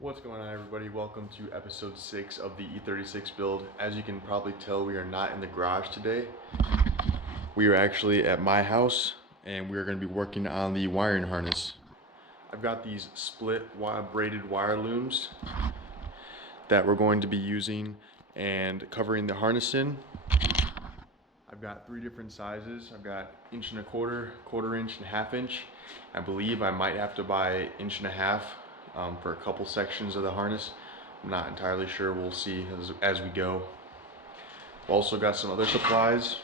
What's going on, everybody? Welcome to episode 6 of the E36 build. As you can probably tell, we are not in the garage today. We are actually at my house and we are going to be working on the wiring harness. I've got these split braided wire looms that we're going to be using and covering the harness in. I've got 3 different sizes. I've got 1.25 inch, 1/4 inch, and 1/2 inch. I believe I might have to buy 1.5 inch for a couple sections of the harness. I'm not entirely sure. We'll see as we go. I've also got some other supplies.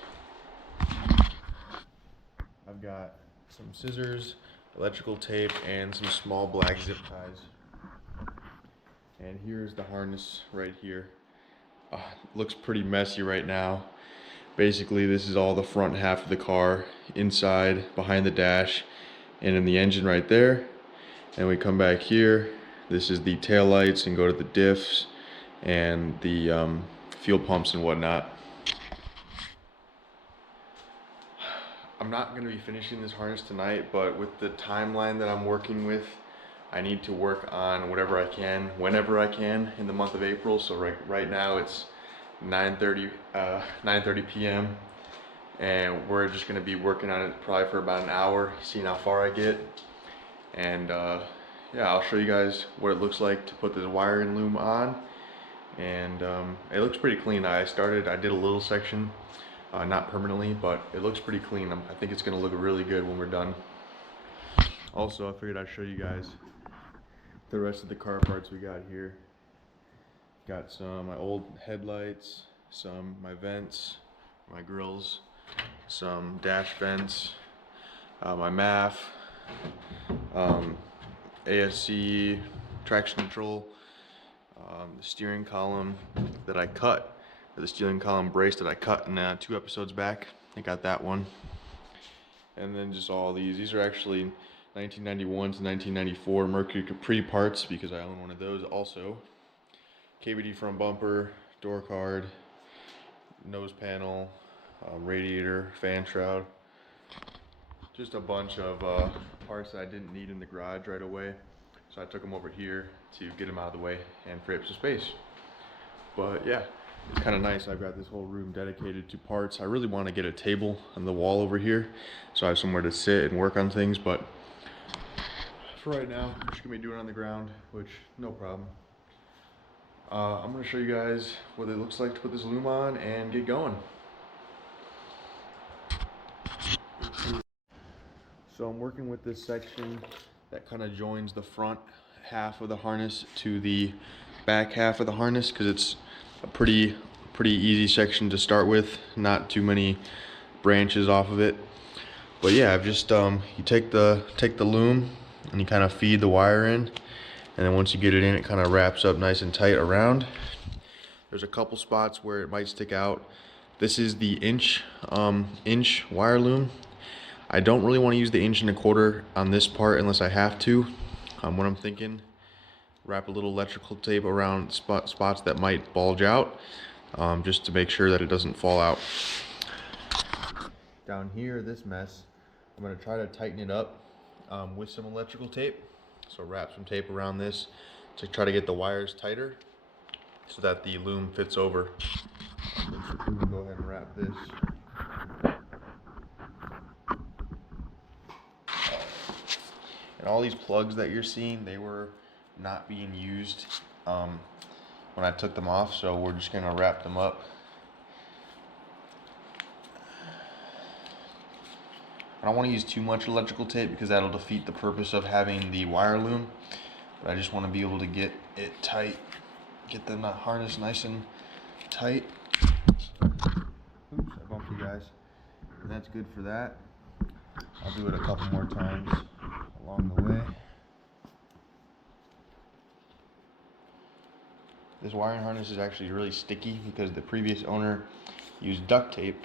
I've got some scissors, electrical tape, and some small black zip ties. And here's the harness right here. Looks pretty messy right now. Basically, this is all the front half of the car, inside, behind the dash, and in the engine right there. And we come back here. This is the tail lights, and go to the diffs and the fuel pumps and whatnot. I'm not going to be finishing this harness tonight, but with the timeline that I'm working with, I need to work on whatever I can, whenever I can, in the month of April. So right now it's 9:30 p.m. and we're just going to be working on it probably for about an hour, seeing how far I get. And yeah, I'll show you guys what it looks like to put this wiring loom on. And it looks pretty clean. I did a little section, not permanently, but it looks pretty clean. I think it's going to look really good when we're done. Also, I figured I'd show you guys the rest of the car parts we got here. Got some my old headlights, my vents, my grills, some dash vents, my MAF, ASC, traction control, the steering column that I cut, or the steering column brace that I cut in 2 episodes back. I got that one. And then just all these are actually 1991 to 1994 Mercury Capri parts, because I own one of those also. KBD front bumper, door card, nose panel, radiator, fan shroud. Just a bunch of parts that I didn't need in the garage right away, so I took them over here to get them out of the way and free up some space. But yeah, it's kind of nice. I've got this whole room dedicated to parts. I really want to get a table on the wall over here so I have somewhere to sit and work on things, but for right now I'm just gonna be doing it on the ground, which no problem. I'm going to show you guys what it looks like to put this loom on and get going. So I'm working with this section that kind of joins the front half of the harness to the back half of the harness, because it's a pretty easy section to start with, not too many branches off of it. But yeah, I've just you take the loom and you kind of feed the wire in. And then once you get it in, it kind of wraps up nice and tight around. There's a couple spots where it might stick out. This is the inch wire loom. I don't really want to use the 1.25 inch on this part unless I have to. What I'm thinking, wrap a little electrical tape around spots that might bulge out, just to make sure that it doesn't fall out. Down here, this mess, I'm going to try to tighten it up with some electrical tape. So wrap some tape around this to try to get the wires tighter so that the loom fits over. I'm gonna go ahead and wrap this. And all these plugs that you're seeing, they were not being used when I took them off, so we're just gonna wrap them up. I don't want to use too much electrical tape because that'll defeat the purpose of having the wire loom, but I just want to be able to get it tight, get the harness nice and tight. Oops, I bumped you guys. And that's good for that. I'll do it a couple more times along the way. This wiring harness is actually really sticky because the previous owner used duct tape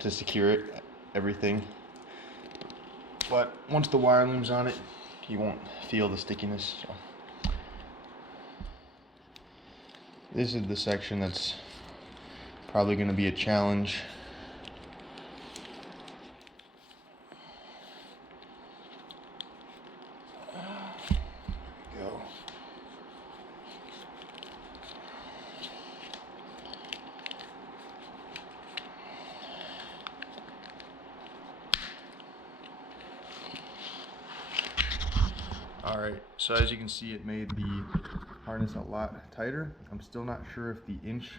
to secure it, everything. But once the wire loom's on it, you won't feel the stickiness. So this is the section that's probably going to be a challenge. There we go. So as you can see, it made the harness a lot tighter. I'm still not sure if the inch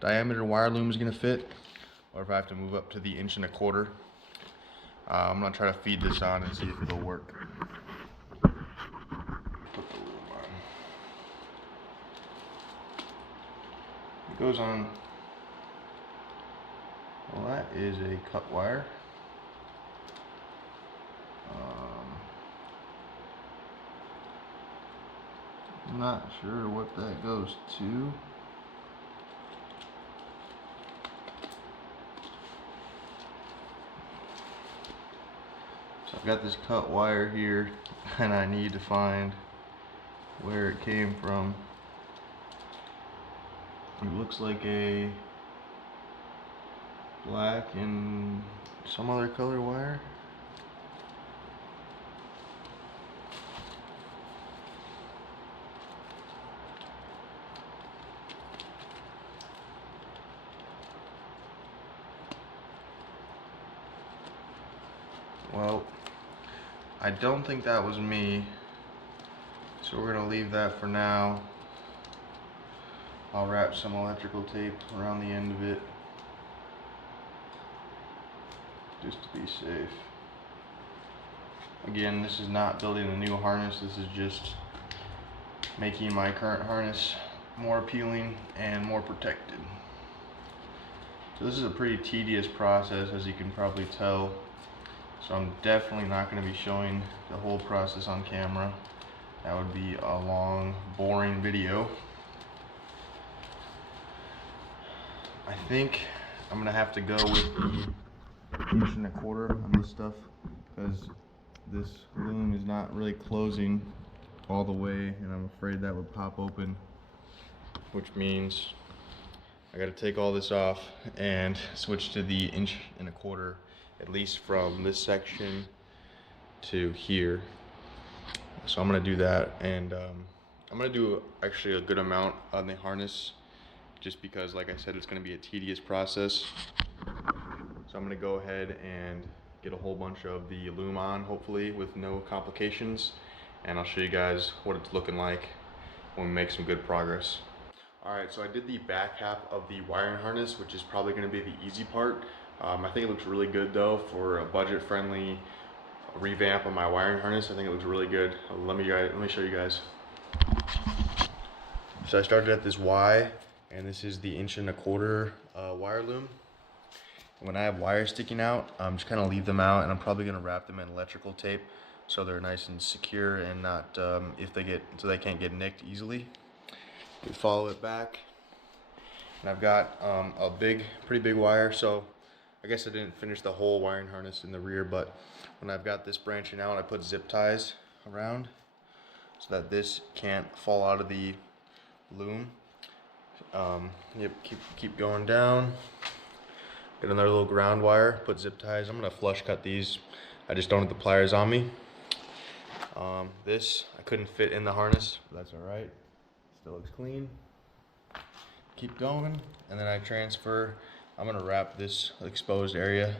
diameter wire loom is gonna fit, or if I have to move up to the 1.25 inch. I'm gonna try to feed this on and see if it'll work. Put the loom on. It goes on. Well, that is a cut wire. I'm not sure what that goes to. So I've got this cut wire here, and I need to find where it came from. It looks like a black and some other color wire. Well, I don't think that was me, so we're gonna leave that for now. I'll wrap some electrical tape around the end of it, just to be safe. Again, this is not building a new harness, this is just making my current harness more appealing and more protected. So this is a pretty tedious process, as you can probably tell. So I'm definitely not going to be showing the whole process on camera. That would be a long, boring video. I think I'm going to have to go with the 1.25 inch on this stuff, because this loom is not really closing all the way, and I'm afraid that would pop open, which means I got to take all this off and switch to the 1.25 inch, at least from this section to here. So I'm gonna do that, and I'm gonna do actually a good amount on the harness, just because, like I said, it's gonna be a tedious process. So I'm gonna go ahead and get a whole bunch of the loom on, hopefully with no complications, and I'll show you guys what it's looking like when we make some good progress. Alright, so I did the back half of the wiring harness, which is probably going to be the easy part. I think it looks really good though for a budget-friendly revamp of my wiring harness. I think it looks really good. Let me show you guys. So I started at this Y, and this is the 1.25 inch wire loom. When I have wires sticking out, I'm just kind of leave them out, and I'm probably going to wrap them in electrical tape so they're nice and secure, and not so they can't get nicked easily. We follow it back, and I've got a pretty big wire. So I guess I didn't finish the whole wiring harness in the rear, but when I've got this branching out, I put zip ties around so that this can't fall out of the loom. Yep, keep going down. Get another little ground wire, put zip ties. I'm gonna flush cut these. I just don't have the pliers on me. This I couldn't fit in the harness, but that's all right. Still looks clean. Keep going, and then I transfer. I'm gonna wrap this exposed area,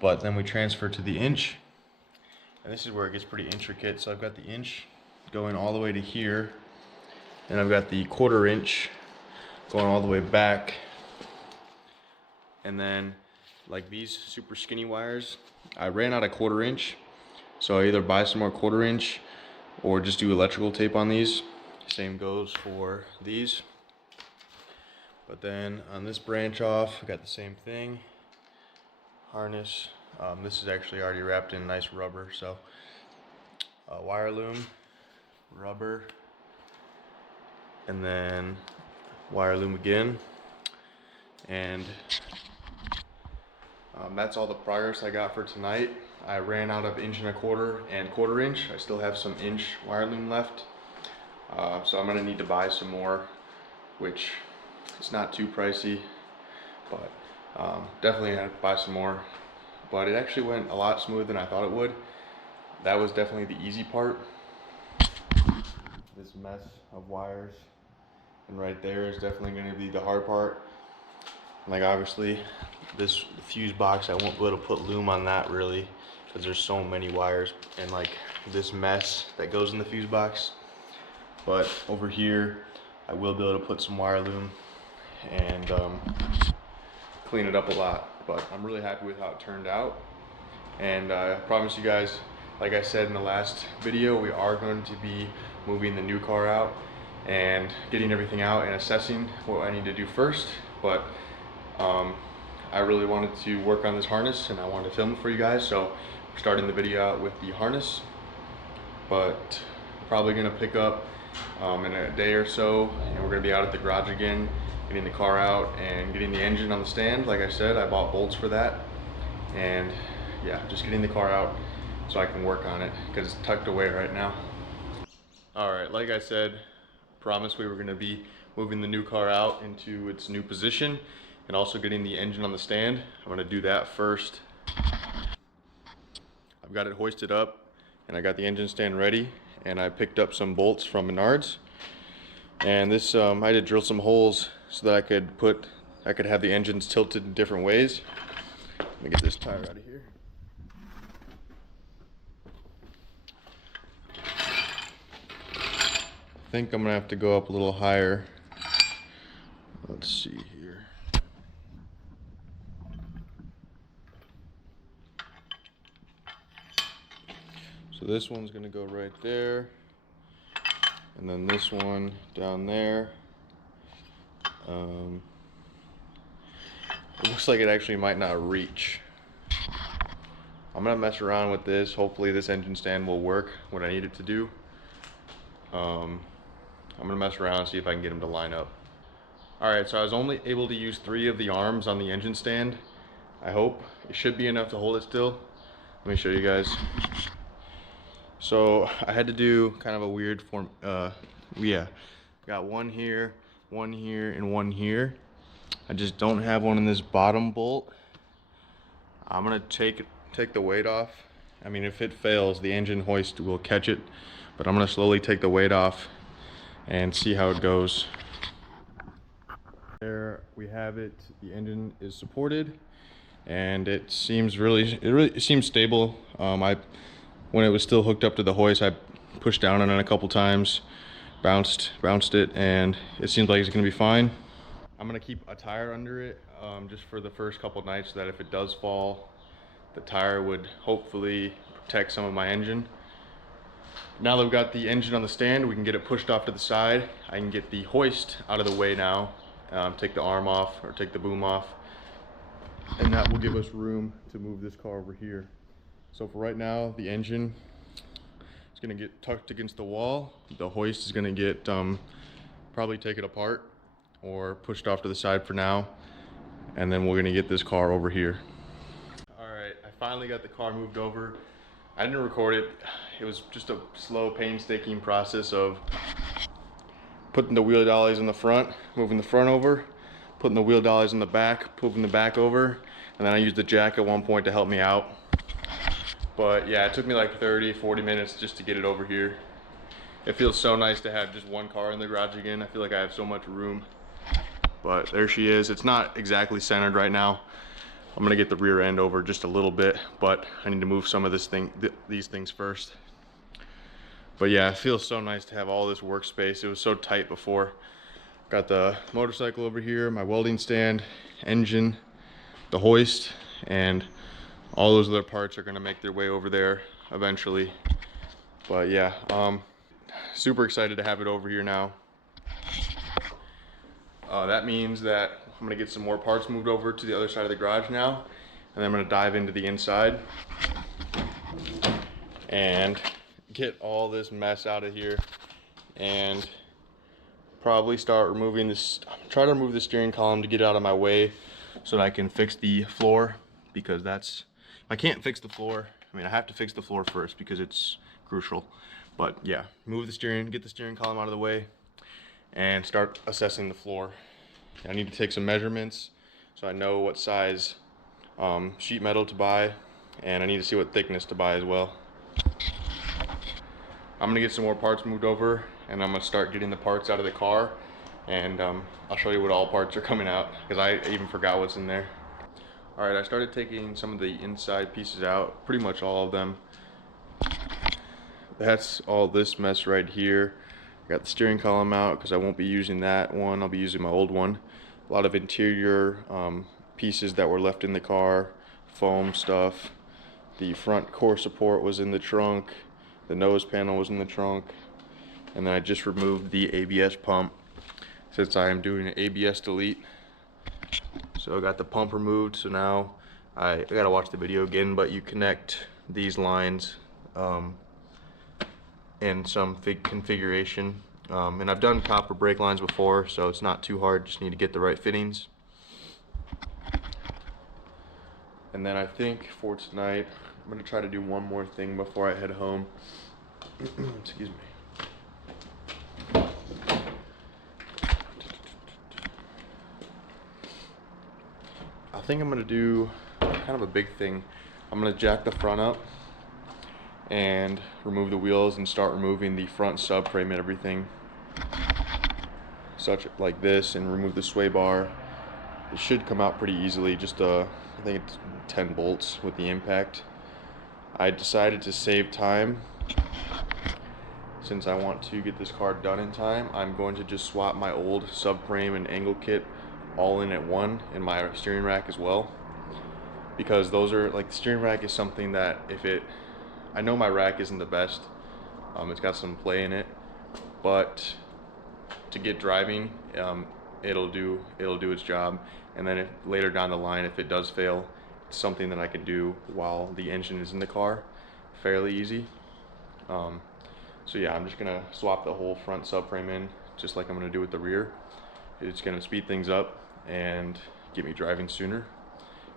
but then we transfer to the inch, and this is where it gets pretty intricate. So I've got the inch going all the way to here, and I've got the 1/4 inch going all the way back, and then like these super skinny wires, I ran out of 1/4 inch, so I either buy some more 1/4 inch or just do electrical tape on these. Same goes for these. But then on this branch off, I got the same thing. Harness. This is actually already wrapped in nice rubber, so wire loom, rubber, and then wire loom again. And that's all the progress I got for tonight. I ran out of 1.25 inch and 1/4 inch. I still have some inch wire loom left. So I'm gonna need to buy some more, which it's not too pricey, but definitely have to buy some more. But it actually went a lot smoother than I thought it would. That was definitely the easy part. This mess of wires, and right there is definitely going to be the hard part. Like obviously, this fuse box, I won't be able to put loom on that really, because there's so many wires and like this mess that goes in the fuse box. But over here, I will be able to put some wire loom and clean it up a lot. But I'm really happy with how it turned out. And I promise you guys, like I said in the last video, we are going to be moving the new car out and getting everything out and assessing what I need to do first. But I really wanted to work on this harness and I wanted to film it for you guys, so we're starting the video out with the harness. But probably gonna pick up in a day or so, and we're gonna be out at the garage again, getting the car out and getting the engine on the stand. Like I said, I bought bolts for that, and yeah, just getting the car out so I can work on it because it's tucked away right now. All right, like I said, promised we were gonna be moving the new car out into its new position and also getting the engine on the stand. I'm gonna do that first. I've got it hoisted up and I got the engine stand ready, and I picked up some bolts from Menards. And this, I had to drill some holes so that I could have the engines tilted in different ways. Let me get this tire out of here. I think I'm gonna have to go up a little higher. Let's see here. So this one's gonna go right there, and then this one down there. It looks like it actually might not reach. I'm gonna mess around with this. Hopefully this engine stand will work what I need it to do. I'm gonna mess around and see if I can get them to line up. All right, so I was only able to use 3 of the arms on the engine stand. I hope it should be enough to hold it still. Let me show you guys. So I had to do kind of a weird form. Yeah, got one here, and one here. I just don't have one in this bottom bolt. I'm gonna take the weight off. I mean, if it fails, the engine hoist will catch it, but I'm gonna slowly take the weight off and see how it goes. There we have it. The engine is supported, and it seems really seems stable. When it was still hooked up to the hoist, I pushed down on it a couple times, bounced it, and it seems like it's gonna be fine. I'm gonna keep a tire under it just for the first couple nights, so that if it does fall, the tire would hopefully protect some of my engine. Now that we've got the engine on the stand, we can get it pushed off to the side. I can get the hoist out of the way now, take the arm off or take the boom off, and that will give us room to move this car over here. So for right now, the engine is gonna get tucked against the wall. The hoist is gonna get probably take it apart or pushed off to the side for now, and then we're gonna get this car over here. All right, I finally got the car moved over. I didn't record it. It was just a slow, painstaking process of putting the wheel dollies in the front, moving the front over, putting the wheel dollies in the back, moving the back over, and then I used the jack at one point to help me out. But yeah, it took me like 30-40 minutes just to get it over here. It feels so nice to have just one car in the garage again. I feel like I have so much room. But there she is. It's not exactly centered right now. I'm gonna get the rear end over just a little bit, but I need to move some of these things first. But yeah, it feels so nice to have all this workspace. It was so tight before. Got the motorcycle over here, my welding stand, engine, the hoist, and all those other parts are gonna make their way over there eventually. But yeah, super excited to have it over here now. That means that I'm gonna get some more parts moved over to the other side of the garage now, and then I'm gonna dive into the inside and get all this mess out of here, and probably start removing this, try to remove the steering column to get it out of my way so that I can fix the floor, because if I can't fix the floor, I mean, I have to fix the floor first because it's crucial. But yeah, move the steering, get the steering column out of the way, and start assessing the floor. I need to take some measurements so I know what size sheet metal to buy, and I need to see what thickness to buy as well. I'm gonna get some more parts moved over, and I'm gonna start getting the parts out of the car, and I'll show you what all parts are coming out, because I even forgot what's in there. Alright, I started taking some of the inside pieces out, pretty much all of them. That's all this mess right here. I got the steering column out because I won't be using that one, I'll be using my old one. A lot of interior pieces that were left in the car, foam stuff. The front core support was in the trunk, the nose panel was in the trunk, and then I just removed the ABS pump since I am doing an ABS delete. So I got the pump removed, so now I gotta watch the video again, but you connect these lines in some configuration. And I've done copper brake lines before, so it's not too hard, just need to get the right fittings. And then I think for tonight, I'm gonna try to do one more thing before I head home. Excuse me. I think I'm gonna do kind of a big thing. I'm gonna jack the front up and remove the wheels and start removing the front subframe and everything, such like this, and remove the sway bar. It should come out pretty easily, just I think it's 10 bolts with the impact. I decided to save time. Since I want to get this car done in time, I'm going to just swap my old subframe and angle kit all in at one, and my steering rack as well, because those are like, the steering rack is something that I know my rack isn't the best, it's got some play in it, but to get driving, it'll do its job. And then later down the line, if it does fail, it's something that I can do while the engine is in the car, fairly easy. So yeah, I'm just gonna swap the whole front subframe in, just like I'm gonna do with the rear. It's gonna speed things up and get me driving sooner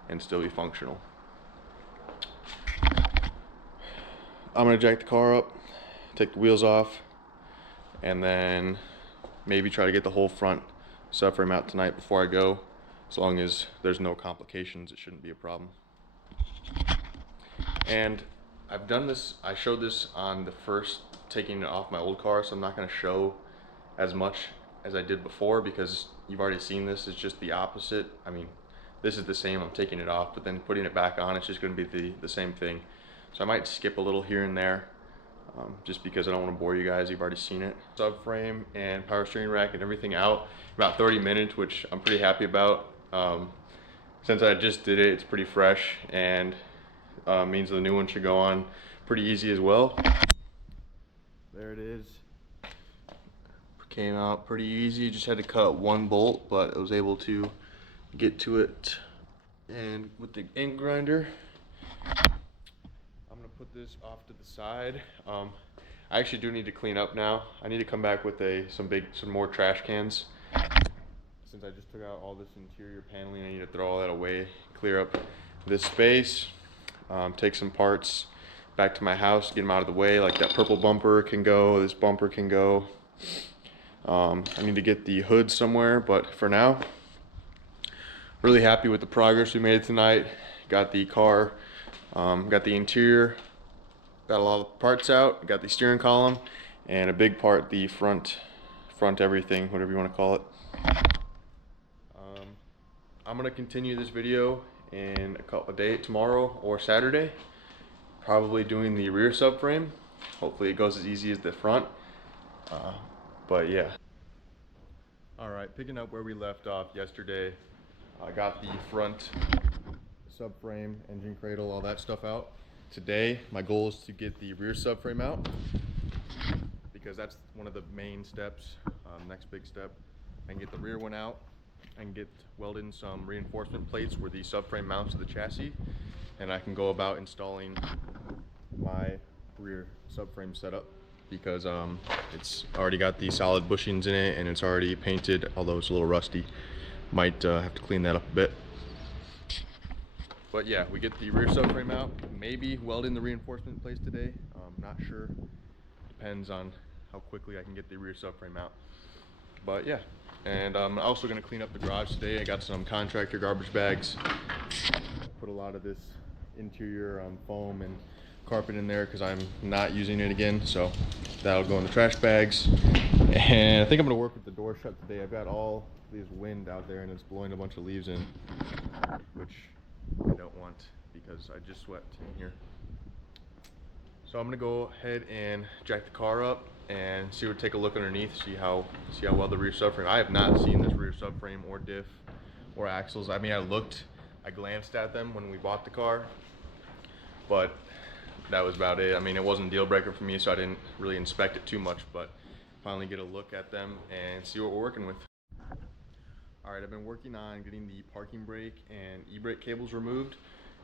and still be functional. I'm gonna jack the car up, take the wheels off, and then maybe try to get the whole front subframe out tonight before I go. As long as there's no complications, it shouldn't be a problem. And I've done this, I showed this on the first taking it off my old car, so I'm not gonna show as much as I did before because you've already seen this. It's just the opposite. I mean, this is the same, I'm taking it off, but then putting it back on, it's just gonna be the same thing. So I might skip a little here and there, just because I don't want to bore you guys, you've already seen it. Subframe and power steering rack and everything out, about 30 minutes, which I'm pretty happy about. Since I just did it, it's pretty fresh, and means the new one should go on pretty easy as well. There it is. Came out pretty easy, just had to cut one bolt, but I was able to get to it. And with the ink grinder, I'm gonna put this off to the side. I actually do need to clean up now. I need to come back with some more trash cans. Since I just took out all this interior paneling, I need to throw all that away, clear up this space, take some parts back to my house, get them out of the way. Like that purple bumper can go, this bumper can go. I need to get the hood somewhere, but for now, really happy with the progress we made tonight. Got the car, got the interior, got a lot of parts out, got the steering column, and a big part, the front everything, whatever you want to call it. I'm gonna continue this video in a day, tomorrow or Saturday, probably doing the rear subframe. Hopefully it goes as easy as the front, but yeah. All right, picking up where we left off yesterday, I got the front subframe, engine cradle, all that stuff out. Today, my goal is to get the rear subframe out, because that's one of the main steps, next big step. I can get the rear one out, and weld in some reinforcement plates where the subframe mounts to the chassis, and I can go about installing my rear subframe setup, because it's already got the solid bushings in it and it's already painted, although it's a little rusty. Might have to clean that up a bit. But yeah, we get the rear subframe out, maybe weld in the reinforcement plates today, not sure, depends on how quickly I can get the rear subframe out. But yeah, and I'm also going to clean up the garage today. I got some contractor garbage bags, put a lot of this interior foam and carpet in there because I'm not using it again, so that'll go in the trash bags. And I think I'm going to work with the door shut today. I've got all this wind out there and it's blowing a bunch of leaves in, which I don't want, because I just swept in here. So I'm gonna go ahead and jack the car up and take a look underneath, see how well the rear subframe. I have not seen this rear subframe or diff or axles. I mean, I glanced at them when we bought the car, but that was about it. I mean, it wasn't a deal breaker for me, so I didn't really inspect it too much, but finally get a look at them and see what we're working with. All right, I've been working on getting the parking brake and e-brake cables removed,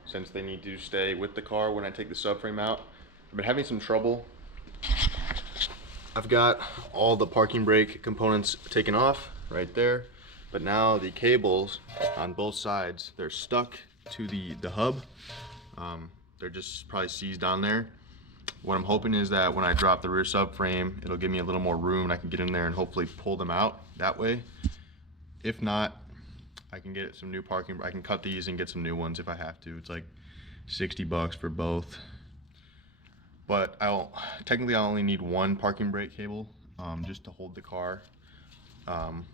since they need to stay with the car when I take the subframe out. I've been having some trouble. I've got all the parking brake components taken off right there, but now the cables on both sides, they're stuck to the hub. They're just probably seized on there. What I'm hoping is that when I drop the rear subframe, it'll give me a little more room and I can get in there and hopefully pull them out that way. If not, I can get some new parking. I can cut these and get some new ones if I have to. It's like 60 bucks for both. But technically I only need one parking brake cable just to hold the car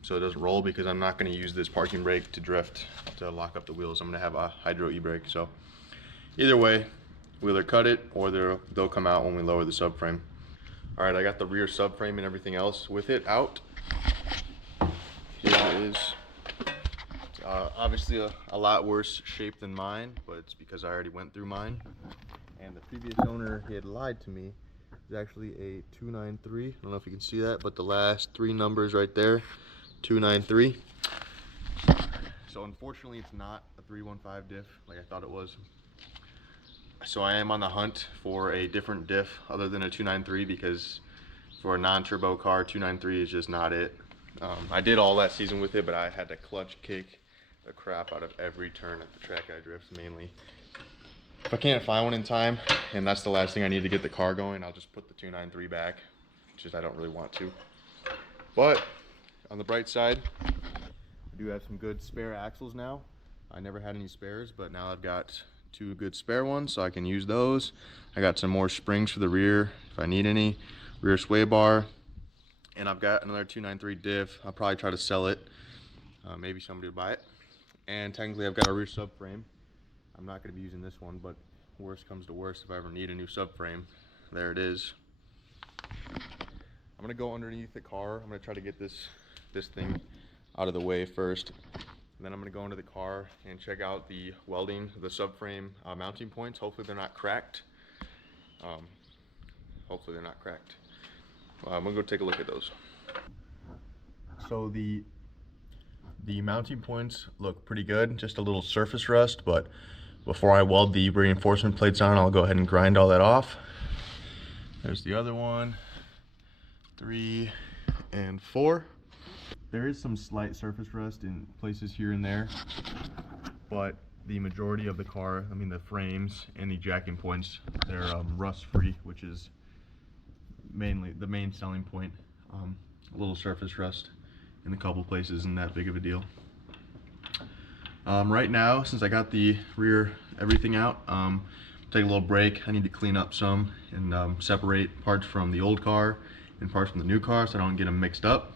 so it doesn't roll, because I'm not going to use this parking brake to drift to lock up the wheels. I'm going to have a hydro e-brake. So either way, we'll either cut it or they'll come out when we lower the subframe. All right, I got the rear subframe and everything else with it out. Here it is. It's obviously a lot worse shape than mine, but it's because I already went through mine. And the previous owner, he had lied to me. It's actually a 293. I don't know if you can see that, but the last three numbers right there, 293. So unfortunately, it's not a 315 diff like I thought it was. So I am on the hunt for a different diff other than a 293, because for a non-turbo car, 293 is just not it. I did all that season with it, but I had to clutch kick the crap out of every turn at the track I drift mainly. If I can't find one in time, and that's the last thing I need to get the car going, I'll just put the 293 back. Just I don't really want to. But on the bright side, I do have some good spare axles now. I never had any spares, but now I've got two good spare ones, so I can use those. I got some more springs for the rear if I need any, rear sway bar, and I've got another 293 diff. I'll probably try to sell it. Maybe somebody will buy it. And technically I've got a rear subframe. I'm not going to be using this one, but worst comes to worst, if I ever need a new subframe, there it is. I'm going to go underneath the car. I'm going to try to get this thing out of the way first. And then I'm going to go into the car and check out the welding, the subframe mounting points. Hopefully they're not cracked. I'm going to go take a look at those. So the mounting points look pretty good, just a little surface rust, but before I weld the reinforcement plates on, I'll go ahead and grind all that off. There's the other one, 3 and 4. There is some slight surface rust in places here and there, but the majority of the car, I mean the frames and the jacking points, they're rust free, which is mainly the main selling point. A little surface rust in a couple places isn't that big of a deal. Right now, since I got the rear everything out, take a little break. I need to clean up some and separate parts from the old car and parts from the new car so I don't get them mixed up.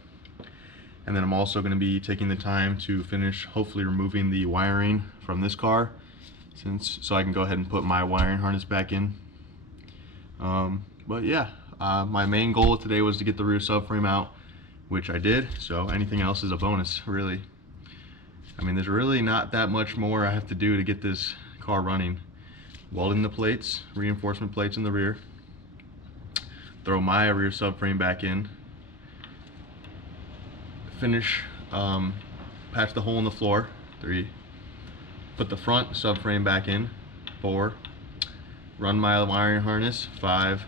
And then I'm also going to be taking the time to finish hopefully removing the wiring from this car, so I can go ahead and put my wiring harness back in. But yeah, my main goal today was to get the rear subframe out, which I did, so anything else is a bonus, really. I mean, there's really not that much more I have to do to get this car running. Welding the plates, reinforcement plates in the rear, throw my rear subframe back in, finish, patch the hole in the floor, 3, put the front subframe back in, 4, run my wiring harness, 5,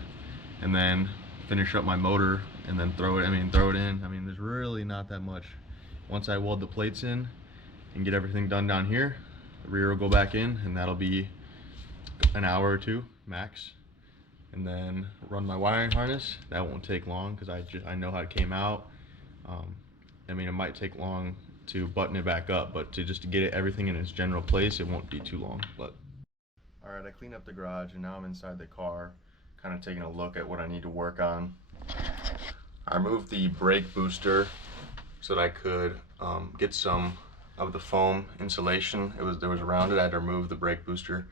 and then finish up my motor and then throw it in. I mean, there's really not that much. Once I weld the plates in and get everything done down here, the rear will go back in, and that'll be an hour or 2 max. And then run my wiring harness. That won't take long because I know how it came out. I mean, it might take long to button it back up, but to get everything in its general place, it won't be too long. But all right, I cleaned up the garage and now I'm inside the car, kind of taking a look at what I need to work on. I moved the brake booster so that I could get some of the foam insulation. There was around it. I had to remove the brake booster.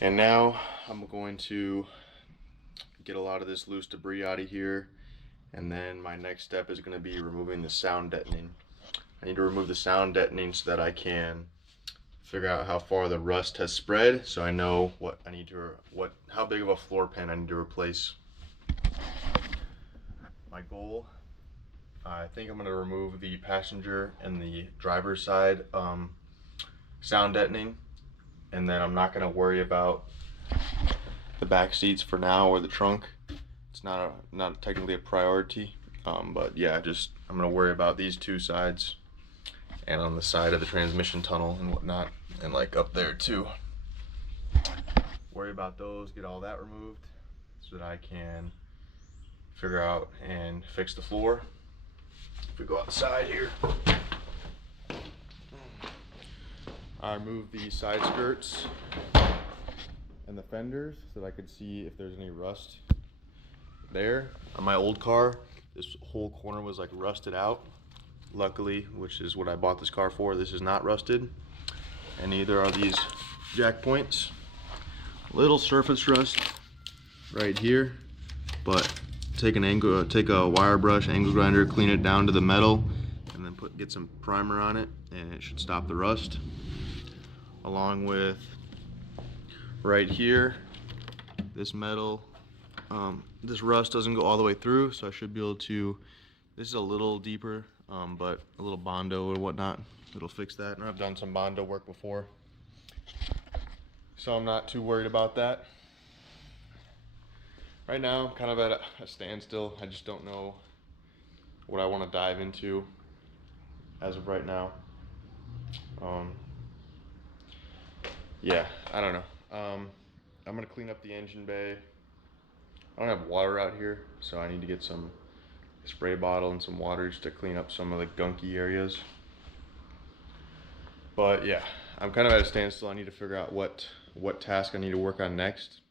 And now I'm going to get a lot of this loose debris out of here. And then my next step is going to be removing the sound deadening. I need to remove the sound deadening so that I can figure out how far the rust has spread, so I know what I need to, how big of a floor pan I need to replace. My goal, I think I'm going to remove the passenger and the driver's side sound deadening, and then I'm not going to worry about the back seats for now, or the trunk. It's not technically a priority, but yeah, I'm going to worry about these two sides and on the side of the transmission tunnel and whatnot, and like up there too. Worry about those, get all that removed so that I can figure out and fix the floor. If we go outside here, I removed the side skirts and the fenders so that I could see if there's any rust there. On my old car, this whole corner was like rusted out. Luckily, which is what I bought this car for, this is not rusted, and neither are these jack points. Little surface rust right here, but take a wire brush, angle grinder, clean it down to the metal, and then get some primer on it, and it should stop the rust. Along with right here, this metal, this rust doesn't go all the way through, so I should be able to. This is a little deeper, but a little Bondo or whatnot, it'll fix that. And I've done some Bondo work before, so I'm not too worried about that. Right now, I'm kind of at a standstill. I just don't know what I want to dive into as of right now. Yeah, I don't know. I'm gonna clean up the engine bay. I don't have water out here, so I need to get some spray bottle and some water just to clean up some of the gunky areas. But yeah, I'm kind of at a standstill. I need to figure out what task I need to work on next.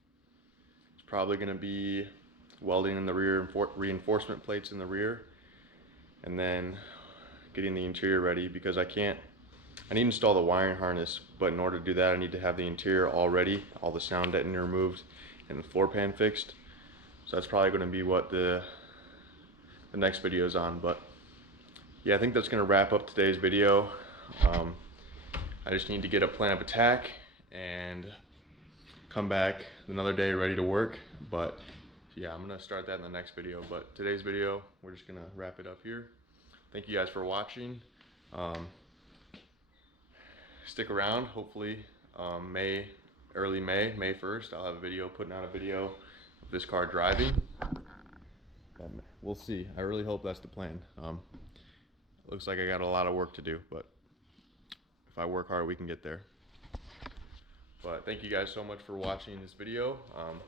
It's probably going to be welding in the rear, reinforcement plates in the rear, and then getting the interior ready, because I need to install the wiring harness, but in order to do that I need to have the interior all ready, all the sound deadening removed and the floor pan fixed. So that's probably going to be what the next video is on. But yeah, I think that's going to wrap up today's video. I just need to get a plan of attack and come back another day ready to work. But yeah, I'm going to start that in the next video. But today's video, we're just going to wrap it up here. Thank you guys for watching. Stick around. Hopefully early May 1st, I'll have putting out a video of this car driving. We'll see. I really hope that's the plan. Looks like I got a lot of work to do, but if I work hard, we can get there. But thank you guys so much for watching this video.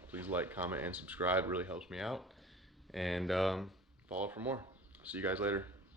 Please like, comment, and subscribe. It really helps me out. And follow for more. See you guys later.